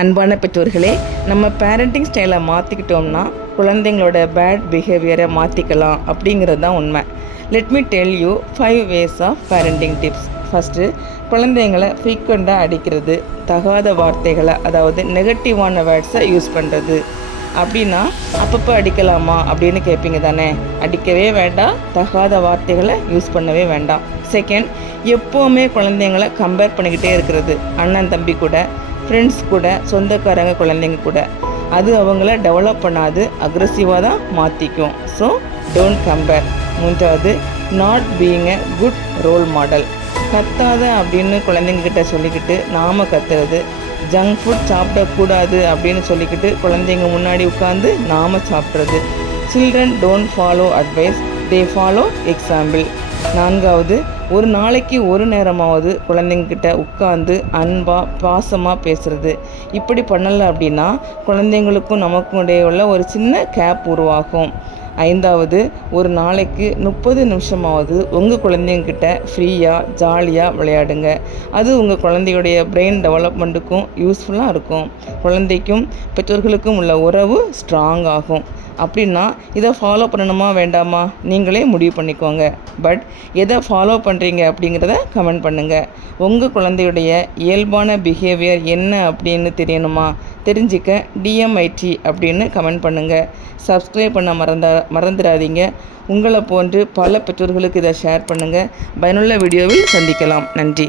அன்பான பெற்றோர்களே, நம்ம பேரண்டிங் ஸ்டைலை மாற்றிக்கிட்டோம்னா குழந்தைங்களோட பேட் பிஹேவியரை மாற்றிக்கலாம் அப்படிங்கிறது தான் உண்மை. Let me tell you 5 ways of parenting tips. First, குழந்தைங்களை ஃப்ரீக்வெண்ட்டாக அடிக்கிறது, தகாத வார்த்தைகளை அதாவது நெகட்டிவான வேர்ட்ஸை யூஸ் பண்ணுறது. அப்படின்னா அப்பப்போ அடிக்கலாமா அப்படின்னு கேட்பீங்க தானே. அடிக்கவே வேண்டாம், தகாத வார்த்தைகளை யூஸ் பண்ணவே வேண்டாம். செகண்ட், எப்போவுமே குழந்தைங்களை கம்பேர் பண்ணிக்கிட்டே இருக்கிறது, அண்ணன் தம்பி கூட, ஃப்ரெண்ட்ஸ் கூட, சொந்தக்காரங்க குழந்தைங்க கூட. அது அவங்கள டெவலப் பண்ணாது, அக்ரெசிவாக தான் மாற்றிக்கும். So don't compare. மூன்றாவது, not being a good role model. கத்தாத அப்படின்னு குழந்தைங்கக்கிட்ட சொல்லிக்கிட்டு நாம் கத்துறது, ஜங்க் ஃபுட் சாப்பிடக்கூடாது அப்படின்னு சொல்லிக்கிட்டு குழந்தைங்க முன்னாடி உட்காந்து நாம் சாப்பிட்றது. Children don't follow advice, they follow example. நான்காவது, ஒரு நாளைக்கு ஒரு நேரமாவது குழந்தைங்கக்கிட்ட உட்காந்து அன்பாக பாசமாக பேசுகிறது. இப்படி பண்ணலை அப்படின்னா குழந்தைங்களுக்கும் நமக்கும் இடையே உள்ள ஒரு சின்ன கேப் உருவாகும். ஐந்தாவது, ஒரு நாளைக்கு 30 நிமிஷமாவது உங்கள் குழந்தைங்கக்கிட்ட ஃப்ரீயாக ஜாலியாக விளையாடுங்க. அது உங்கள் குழந்தையுடைய பிரெயின் டெவலப்மெண்ட்டுக்கும் யூஸ்ஃபுல்லாக இருக்கும். குழந்தைக்கும் பெற்றோர்களுக்கும் உள்ள உறவு ஸ்ட்ராங் ஆகும். அப்படின்னா இதை ஃபாலோ பண்ணணுமா வேண்டாமா நீங்களே முடிவு பண்ணிக்கோங்க. பட் எதை ஃபாலோ பண்ணுறீங்க அப்படிங்கிறத கமெண்ட் பண்ணுங்கள். உங்கள் குழந்தையுடைய இயல்பான பிஹேவியர் என்ன அப்படின்னு தெரியணுமா? தெரிஞ்சிக்க டிஎம்ஐடி அப்படின்னு கமெண்ட் பண்ணுங்கள். சப்ஸ்கிரைப் பண்ண மறந்துடாதீங்க. உங்களை போன்று பல பெற்றோர்களுக்கு இதை ஷேர் பண்ணுங்கள். பயனுள்ள வீடியோவில் சந்திக்கலாம். நன்றி.